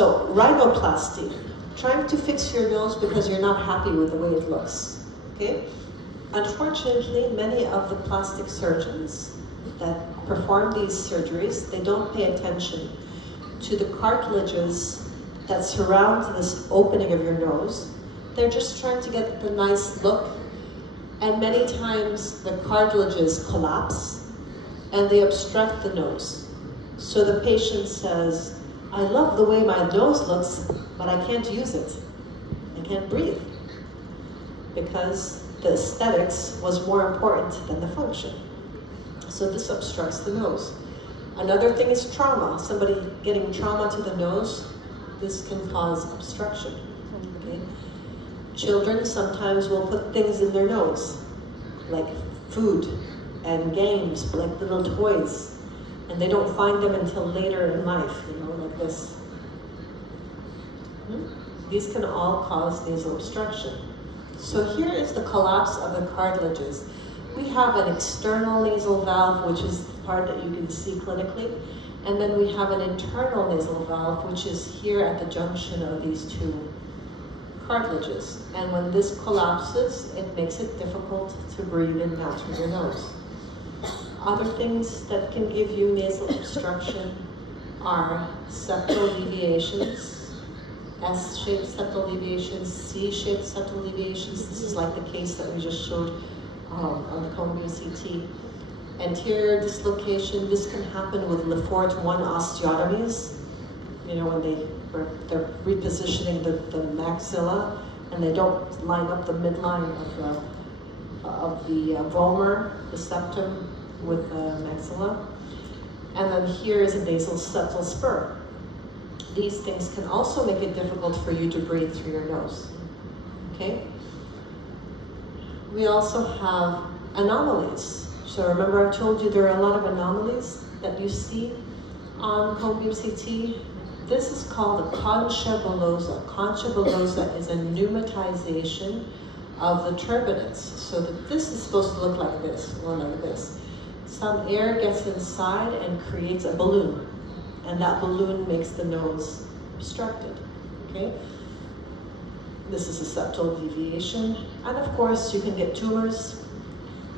So, rhinoplasty, trying to fix your nose because you're not happy with the way it looks, okay? Unfortunately, many of the plastic surgeons that perform these surgeries, they don't pay attention to the cartilages that surround this opening of your nose. They're just trying to get the nice look, and many times the cartilages collapse and they obstruct the nose. So the patient says, I love the way my nose looks, but I can't use it. I can't breathe. Because the aesthetics was more important than the function. So this obstructs the nose. Another thing is trauma. Somebody getting trauma to the nose, this can cause obstruction. Okay? Children sometimes will put things in their nose, like food and games, like little toys, and they don't find them until later in life, like this. These can all cause nasal obstruction. So here is the collapse of the cartilages. We have an external nasal valve, which is the part that you can see clinically, and then we have an internal nasal valve, which is here at the junction of these two cartilages. And when this collapses, it makes it difficult to breathe in and out through your nose. Other things that can give you nasal obstruction are septal deviations, S-shaped septal deviations, C-shaped septal deviations. This is like the case that we just showed on the cone beam CT. Anterior dislocation, this can happen with Lefort 1 osteotomies, when they're repositioning the maxilla and they don't line up the midline of the vomer, the septum, with the maxilla. And then here is a nasal septal spur. These things can also make it difficult for you to breathe through your nose, okay? We also have anomalies. So remember I told you there are a lot of anomalies that you see on cone beam CT. This is called a concha bullosa. Concha bullosa is a pneumatization of the turbinates. So that this is supposed to look like this, or like this. Some air gets inside and creates a balloon, and that balloon makes the nose obstructed, okay? This is a septal deviation, and of course you can get tumors,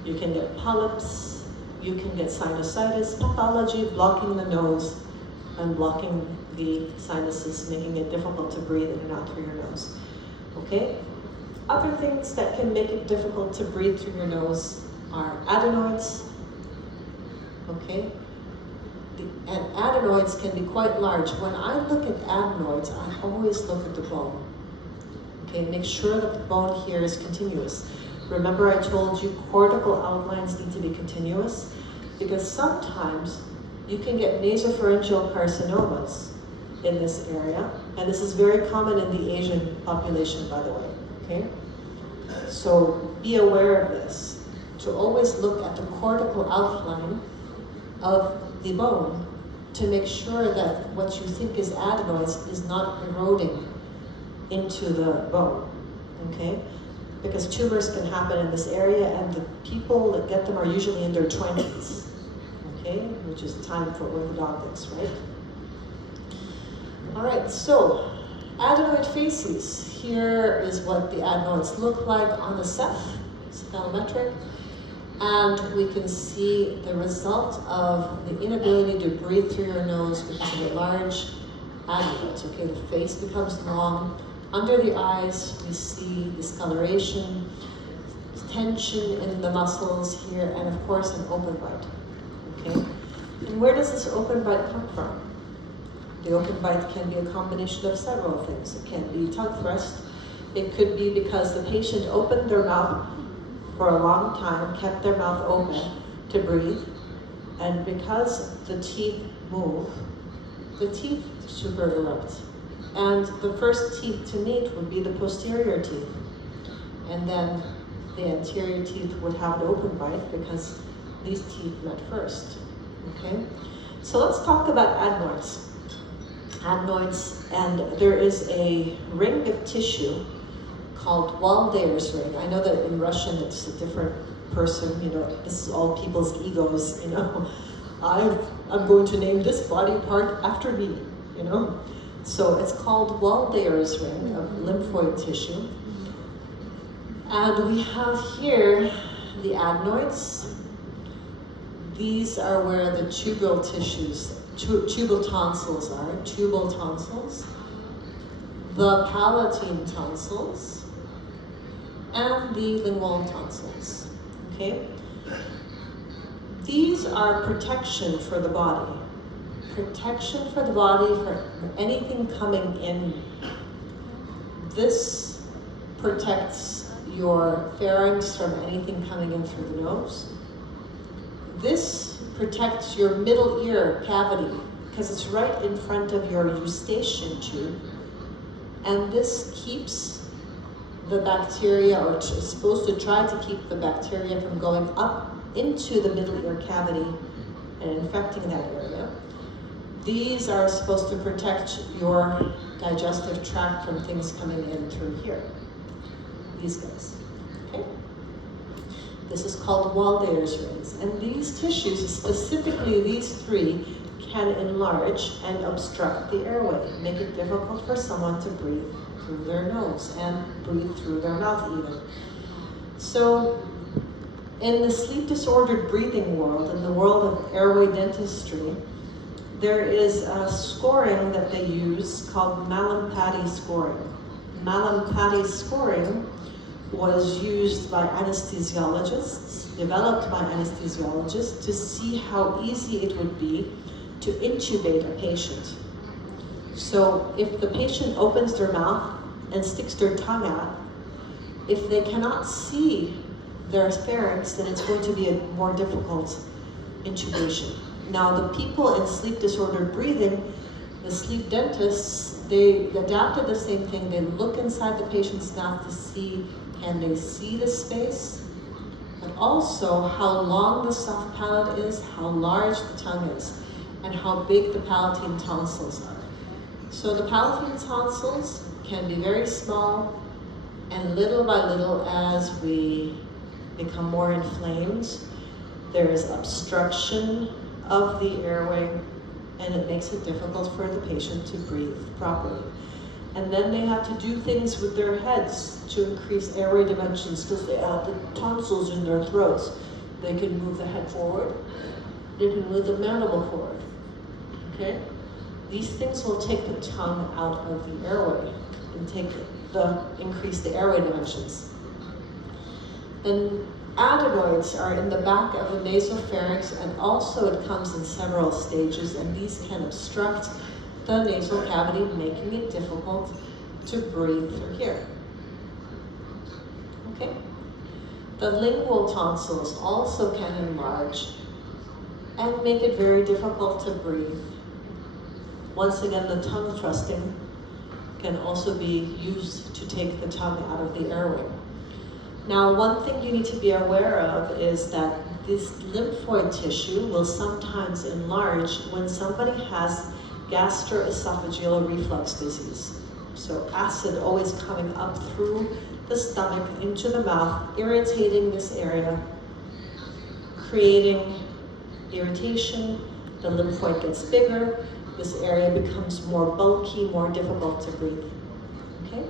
you can get polyps, you can get sinusitis, pathology blocking the nose and blocking the sinuses, making it difficult to breathe in and out through your nose, okay? Other things that can make it difficult to breathe through your nose are adenoids, okay? And adenoids can be quite large. When I look at adenoids, I always look at the bone. Okay, make sure that the bone here is continuous. Remember I told you cortical outlines need to be continuous, because sometimes you can get nasopharyngeal carcinomas in this area, and this is very common in the Asian population, by the way, okay? So be aware of this, to always look at the cortical outline of the bone to make sure that what you think is adenoids is not eroding into the bone, okay? Because tumors can happen in this area, and the people that get them are usually in their 20s, okay? Which is time for orthodontics, right? All right, so adenoid facies. Here is what the adenoids look like on the Ceph, sphenometric. And we can see the result of the inability to breathe through your nose because of the large adenoids, okay? The face becomes long. Under the eyes, we see discoloration, tension in the muscles here, and of course an open bite, okay? And where does this open bite come from? The open bite can be a combination of several things. It can be tongue thrust. It could be because the patient opened their mouth for a long time, kept their mouth open to breathe, and because the teeth move, the teeth super erupt. And the first teeth to meet would be the posterior teeth, and then the anterior teeth would have an open bite because these teeth met first, okay? So let's talk about adenoids. Adenoids, and there is a ring of tissue called Waldeyer's ring. I know that in Russian it's a different person, this is all people's egos, I'm going to name this body part after me, So it's called Waldeyer's ring of lymphoid tissue. And we have here the adenoids. These are where the tubal tissues, tubal tonsils are, tubal tonsils, the palatine tonsils, and the lingual tonsils, okay? These are protection for the body. Protection for the body for anything coming in. This protects your pharynx from anything coming in through the nose. This protects your middle ear cavity because it's right in front of your eustachian tube. And this keeps the bacteria, or is supposed to try to keep the bacteria from going up into the middle ear cavity and infecting that area. These are supposed to protect your digestive tract from things coming in through here. These guys, okay? This is called Waldeyer's rings. And these tissues, specifically these three, can enlarge and obstruct the airway, make it difficult for someone to breathe through their nose and breathe through their mouth even. So in the sleep disordered breathing world, in the world of airway dentistry, there is a scoring that they use called Mallampati scoring. Mallampati scoring was used by anesthesiologists, developed by anesthesiologists to see how easy it would be to intubate a patient. So if the patient opens their mouth and sticks their tongue out, if they cannot see their pharynx, then it's going to be a more difficult intubation. Now the people in sleep disordered breathing, the sleep dentists, they adapted the same thing. They look inside the patient's mouth to see, can they see the space? But also how long the soft palate is, how large the tongue is, and how big the palatine tonsils are. So the palatine tonsils can be very small, and little by little as we become more inflamed, there is obstruction of the airway, and it makes it difficult for the patient to breathe properly. And then they have to do things with their heads to increase airway dimensions because they have the tonsils in their throats. They can move the head forward, they can move the mandible forward, okay? These things will take the tongue out of the airway and increase the airway dimensions. And adenoids are in the back of the nasopharynx, and also it comes in several stages, and these can obstruct the nasal cavity, making it difficult to breathe through here. Okay? The lingual tonsils also can enlarge and make it very difficult to breathe. Once again, the tongue thrusting can also be used to take the tongue out of the airway. Now, one thing you need to be aware of is that this lymphoid tissue will sometimes enlarge when somebody has gastroesophageal reflux disease. So acid always coming up through the stomach into the mouth, irritating this area, creating irritation. The lymphoid gets bigger. This area becomes more bulky, more difficult to breathe. Okay?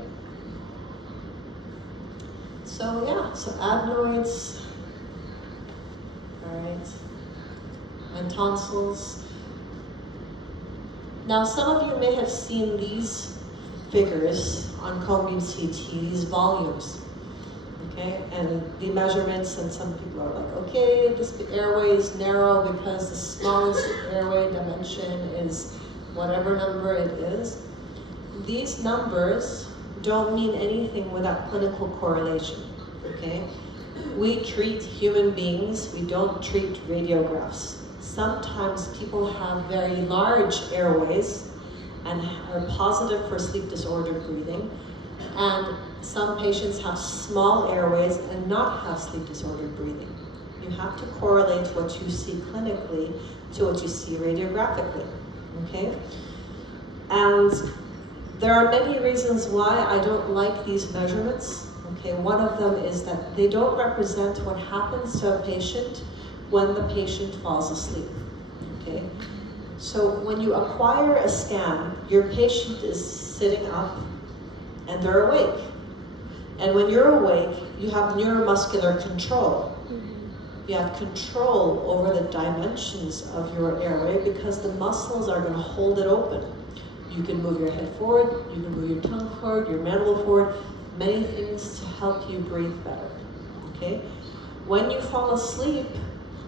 So yeah, so adenoids, all right, and tonsils. Now some of you may have seen these figures on cone beam CT, these volumes, okay, and the measurements, and some people are like, okay, this airway is narrow because the smallest airway dimension is whatever number it is. These numbers don't mean anything without clinical correlation, okay? We treat human beings, we don't treat radiographs. Sometimes people have very large airways and are positive for sleep disordered breathing, and some patients have small airways and not have sleep disordered breathing. You have to correlate what you see clinically to what you see radiographically, okay? And there are many reasons why I don't like these measurements. Okay, one of them is that they don't represent what happens to a patient when the patient falls asleep. Okay, So when you acquire a scan, your patient is sitting up and they're awake. And when you're awake, you have neuromuscular control. You have control over the dimensions of your airway because the muscles are going to hold it open. You can move your head forward, you can move your tongue forward, your mandible forward, many things to help you breathe better, okay? When you fall asleep,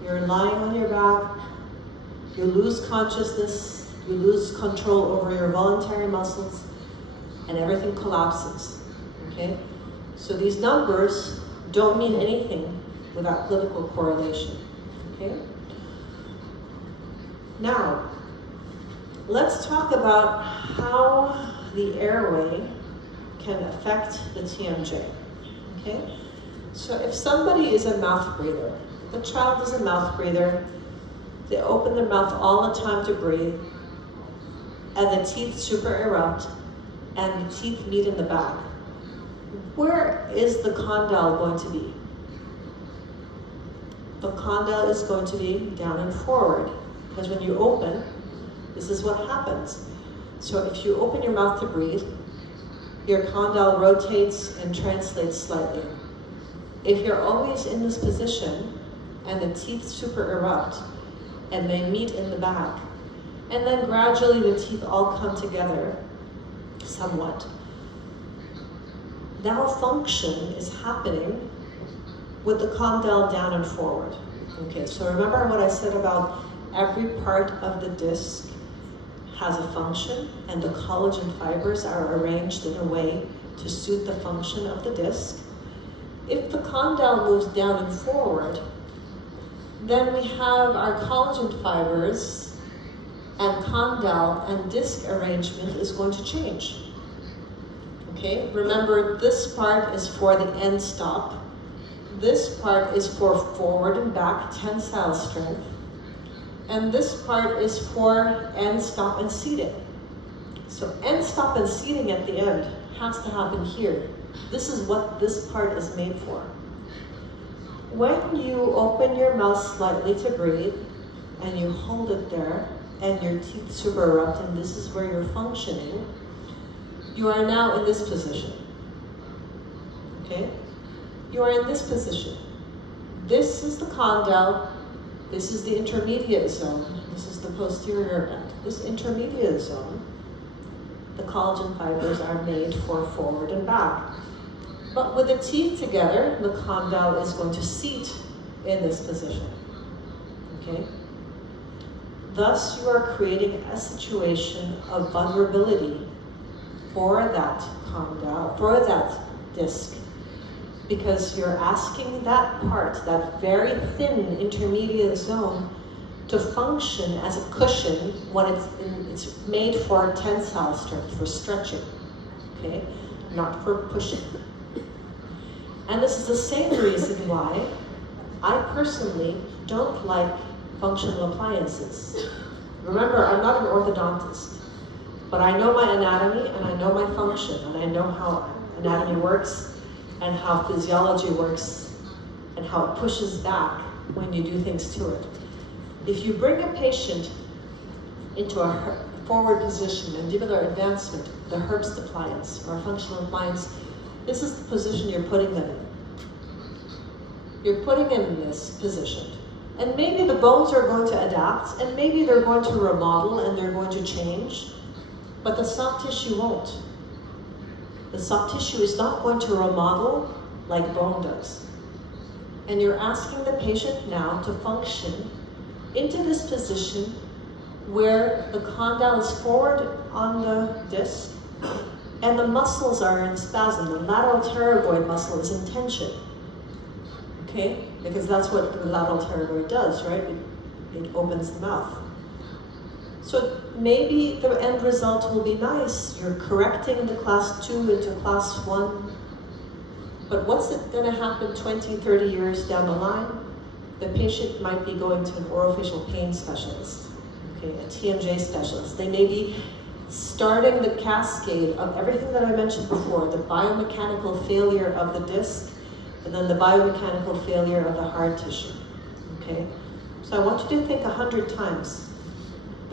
you're lying on your back, you lose consciousness, you lose control over your voluntary muscles, and everything collapses, okay? So these numbers don't mean anything without clinical correlation, okay? Now, let's talk about how the airway can affect the TMJ, okay? So if somebody is a mouth breather, the child is a mouth breather, they open their mouth all the time to breathe, and the teeth super erupt, and the teeth meet in the back. Where is the condyle going to be? The condyle is going to be down and forward, because when you open, this is what happens. So if you open your mouth to breathe, your condyle rotates and translates slightly. If you're always in this position, and the teeth super erupt, and they meet in the back, and then gradually the teeth all come together, somewhat. Malfunction is happening with the condyle down and forward. Okay, so remember what I said about every part of the disc has a function, and the collagen fibers are arranged in a way to suit the function of the disc. If the condyle moves down and forward, then we have our collagen fibers and condyle and disc arrangement is going to change. Okay, remember this part is for the end stop. This part is for forward and back tensile strength. And this part is for end stop and seating. So end stop and seating at the end has to happen here. This is what this part is made for. When you open your mouth slightly to breathe, and you hold it there, and your teeth super erupt, and this is where you're functioning, you are now in this position, okay? You are in this position. This is the condyle, this is the intermediate zone, this is the posterior end. This intermediate zone, the collagen fibers are made for forward and back. But with the teeth together, the condyle is going to seat in this position, okay? Thus, you are creating a situation of vulnerability for that condyle, for that disc, because you're asking that part, that very thin intermediate zone, to function as a cushion when it's made for tensile strength, for stretching, okay? Not for pushing. And this is the same reason why I personally don't like functional appliances. Remember, I'm not an orthodontist, but I know my anatomy and I know my function and I know how anatomy works and how physiology works and how it pushes back when you do things to it. If you bring a patient into a forward position, mandibular advancement, the Herbst appliance or a functional appliance, this is the position you're putting them in. You're putting them in this position. And maybe the bones are going to adapt, and maybe they're going to remodel and they're going to change, but the soft tissue won't. The soft tissue is not going to remodel like bone does. And you're asking the patient now to function into this position where the condyle is forward on the disc and the muscles are in spasm. The lateral pterygoid muscle is in tension, okay? Because that's what the lateral pterygoid does, right? It opens the mouth. So maybe the end result will be nice. You're correcting the class 2 into class 1. But what's it going to happen 20, 30 years down the line? The patient might be going to an orofacial pain specialist, okay, a TMJ specialist. They may be starting the cascade of everything that I mentioned before, the biomechanical failure of the disc, and then the biomechanical failure of the hard tissue, okay? So I want you to think 100 times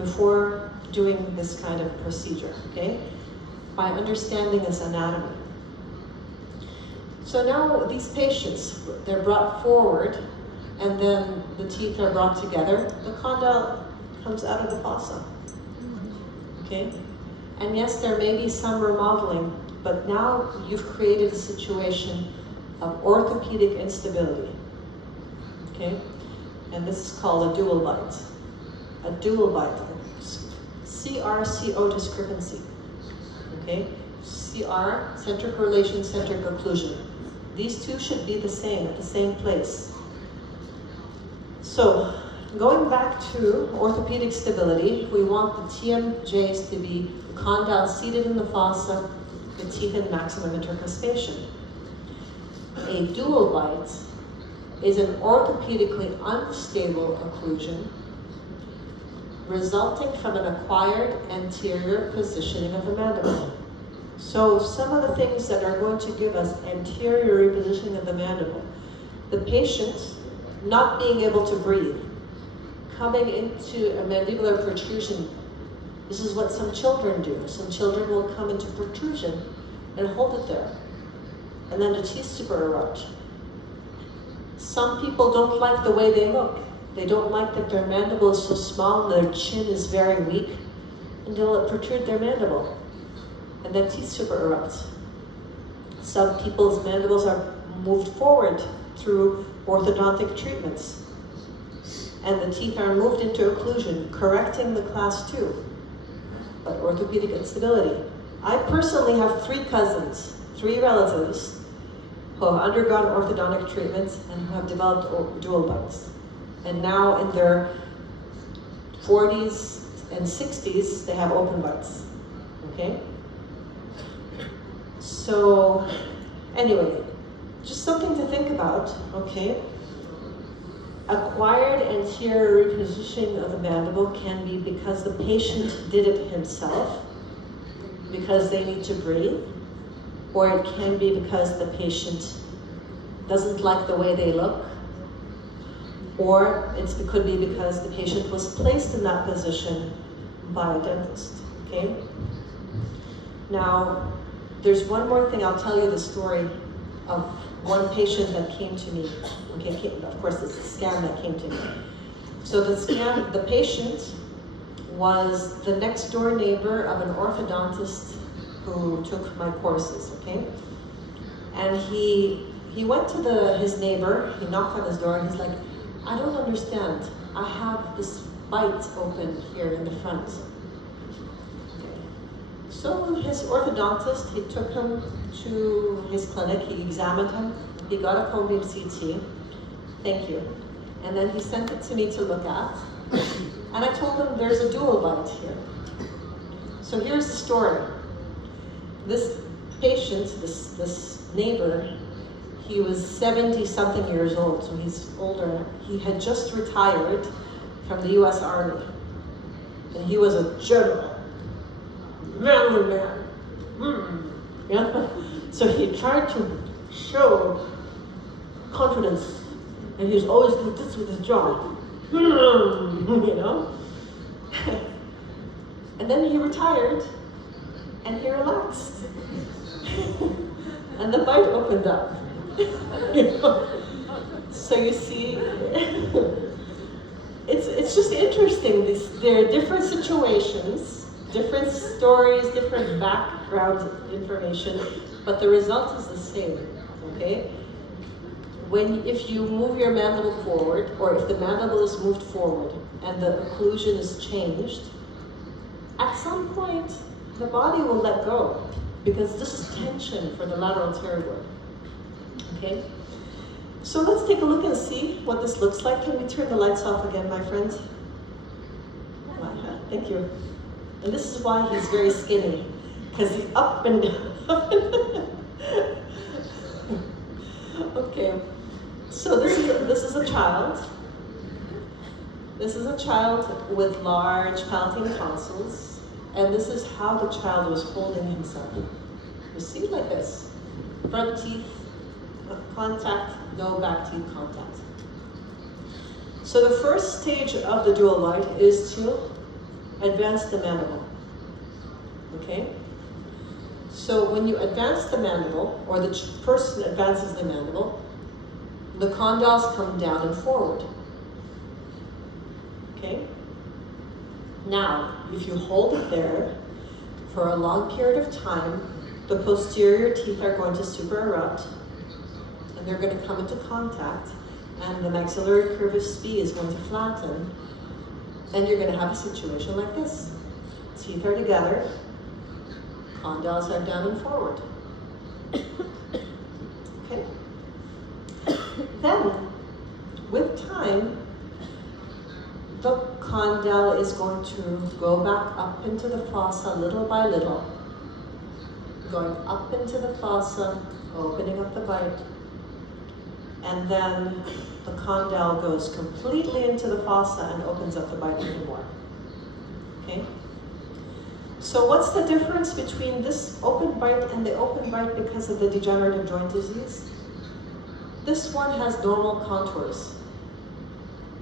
before doing this kind of procedure, okay? By understanding this anatomy. So now these patients, they're brought forward, and then the teeth are brought together. The condyle comes out of the fossa, okay? And yes, there may be some remodeling, but now you've created a situation of orthopedic instability, okay? And this is called a dual bite. A dual bite, CR-CO discrepancy, okay? CR, centric relation, centric occlusion. These two should be the same, at the same place. So, going back to orthopedic stability, we want the TMJs to be the condyle seated in the fossa, the teeth in maximum intercuspation. A dual bite is an orthopedically unstable occlusion resulting from an acquired anterior positioning of the mandible. So some of the things that are going to give us anterior repositioning of the mandible, the patient not being able to breathe, coming into a mandibular protrusion. This is what some children do. Some children will come into protrusion and hold it there, and then the teeth super erupt. Some people don't like the way they look. They don't like that their mandible is so small and their chin is very weak, and they'll protrude their mandible, and then teeth super erupt. Some people's mandibles are moved forward through orthodontic treatments, and the teeth are moved into occlusion, correcting the class 2, but orthopedic instability. I personally have 3 cousins, 3 relatives, who have undergone orthodontic treatments and who have developed dual bites. And now in their 40s and 60s, they have open bites, okay? So, anyway, just something to think about, okay? Acquired anterior repositioning of the mandible can be because the patient did it himself, because they need to breathe, or it can be because the patient doesn't like the way they look, or it could be because the patient was placed in that position by a dentist, okay? Now, there's one more thing. I'll tell you the story of one patient that came to me. Okay, of course, it's a scan that came to me. So the patient was the next door neighbor of an orthodontist who took my courses, okay? And he went to his neighbor, he knocked on his door, and he's like, I don't understand. I have this bite open here in the front. So his orthodontist, he took him to his clinic, he examined him, he got a combing CT, thank you. And then he sent it to me to look at. And I told him there's a dual bite here. So here's the story. This patient, this neighbor, he was 70-something years old, so he's older. He had just retired from the US Army. And he was a general. Manly man. Yeah? So he tried to show confidence, and he was always doing this with his jaw. You know? And then he retired, and he relaxed. And the bite opened up. You know? So you see, it's just interesting. There are different situations, different stories, different background information, but the result is the same, okay? If you move your mandible forward, or if the mandible is moved forward and the occlusion is changed, at some point, the body will let go, because this is tension for the lateral pterygoid, okay? So let's take a look and see what this looks like. Can we turn the lights off again, my friends? Thank you. And this is why he's very skinny, because he's up and down. Okay, so this is a child. This is a child with large palatine tonsils, and this is how the child was holding himself. You see, like this. Front teeth contact, no back teeth contact. So the first stage of the dual bite is to advance the mandible, okay? So when you advance the mandible, or the person advances the mandible, the condyles come down and forward, okay? Now, if you hold it there for a long period of time, the posterior teeth are going to super-erupt, and they're going to come into contact, and the maxillary curvus B is going to flatten, and you're going to have a situation like this. Teeth are together, condyles are down and forward. Okay? Then, with time, the condyle is going to go back up into the fossa little by little, going up into the fossa, opening up the bite, and then the condyle goes completely into the fossa and opens up the bite even more. Okay? So what's the difference between this open bite and the open bite because of the degenerative joint disease? This one has normal contours.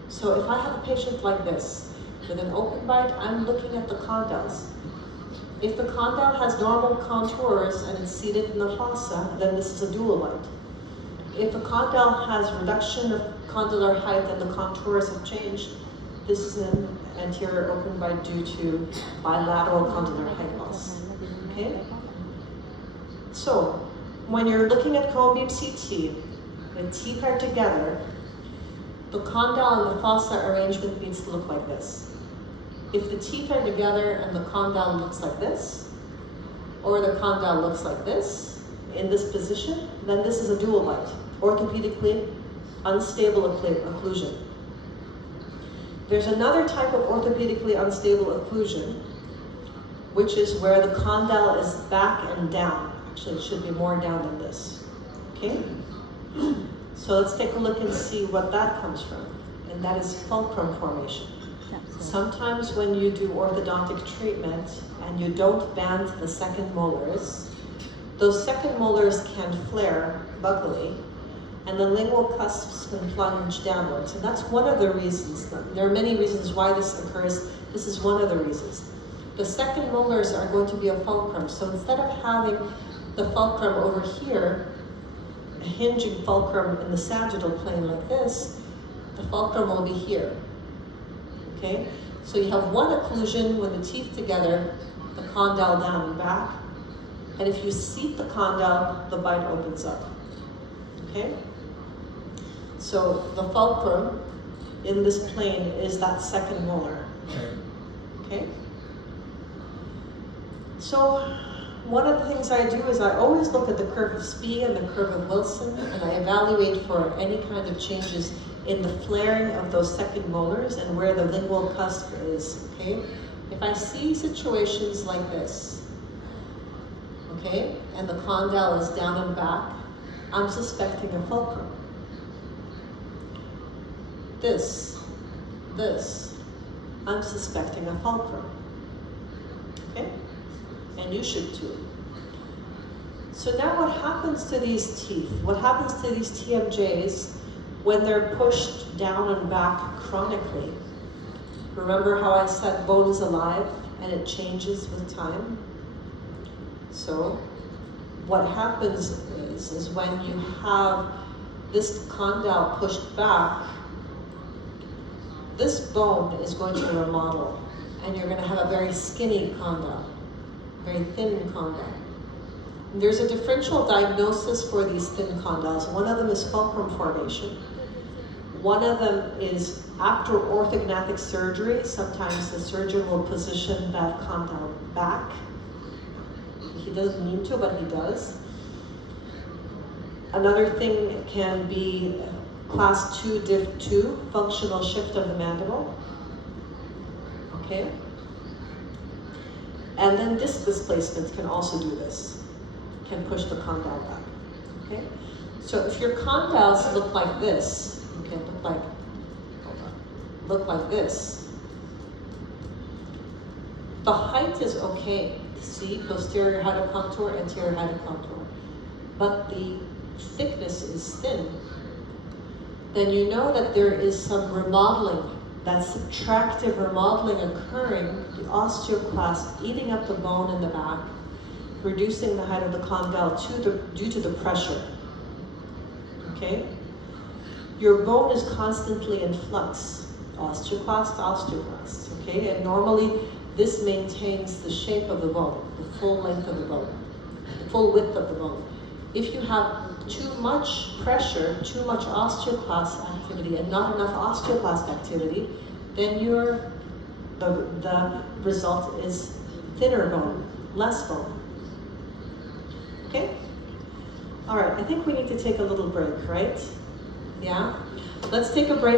So if I have a patient like this with an open bite, I'm looking at the condyles. If the condyle has normal contours and it's seated in the fossa, then this is a dual bite. If the condyle has reduction of condylar height and the contours have changed, this is an anterior open bite due to bilateral condylar height loss. Okay? So, when you're looking at cone beam CT, the teeth are together, the condyle and the fossa arrangement needs to look like this. If the teeth are together and the condyle looks like this, or the condyle looks like this, in this position, then this is a dual bite, orthopedically unstable occlusion. There's another type of orthopedically unstable occlusion, which is where the condyle is back and down. Actually, it should be more down than this, okay? So let's take a look and see what that comes from, and that is fulcrum formation. Sometimes when you do orthodontic treatment and you don't band the second molars, those second molars can flare buccally, and the lingual cusps can plunge downwards. And that's one of the reasons. There are many reasons why this occurs. This is one of the reasons. The second molars are going to be a fulcrum. So instead of having the fulcrum over here, a hinging fulcrum in the sagittal plane like this, the fulcrum will be here. Okay? So you have one occlusion when the teeth together, the condyle down and back. And if you seat the condyle, the bite opens up. Okay? So the fulcrum in this plane is that second molar. Okay? So one of the things I do is I always look at the curve of Spee and the curve of Wilson, and I evaluate for any kind of changes in the flaring of those second molars and where the lingual cusp is. Okay? If I see situations like this, okay, and the condyle is down and back, I'm suspecting a fulcrum. This, I'm suspecting a fulcrum. Okay? And you should too. So now what happens to these teeth? What happens to these TMJs when they're pushed down and back chronically? Remember how I said bone is alive and it changes with time? So what happens is when you have this condyle pushed back, this bone is going to remodel, and you're going to have a very skinny condyle, very thin condyle. And there's a differential diagnosis for these thin condyles. One of them is fulcrum formation. One of them is after orthognathic surgery, sometimes the surgeon will position that condyle back. He doesn't mean to, but he does. Another thing can be class 2, diff 2, functional shift of the mandible. Okay? And then disc displacement can also do this, can push the condyle back. Okay? So if your condyles look like this, okay, look like this, the height is okay. See, posterior height of contour, anterior height of contour. But the thickness is thin. Then you know that there is some remodeling that subtractive remodeling occurring, the osteoclast eating up the bone in the back, reducing the height of the condyle due to the pressure. Okay? Your bone is constantly in flux, osteoclast to osteoclast. Okay? And normally this maintains the shape of the bone, the full length of the bone, the full width of the bone. If you have too much pressure, too much osteoclast activity, and not enough osteoclast activity, then the result is thinner bone, less bone. Okay? All right, I think we need to take a little break, right? Yeah? Let's take a break.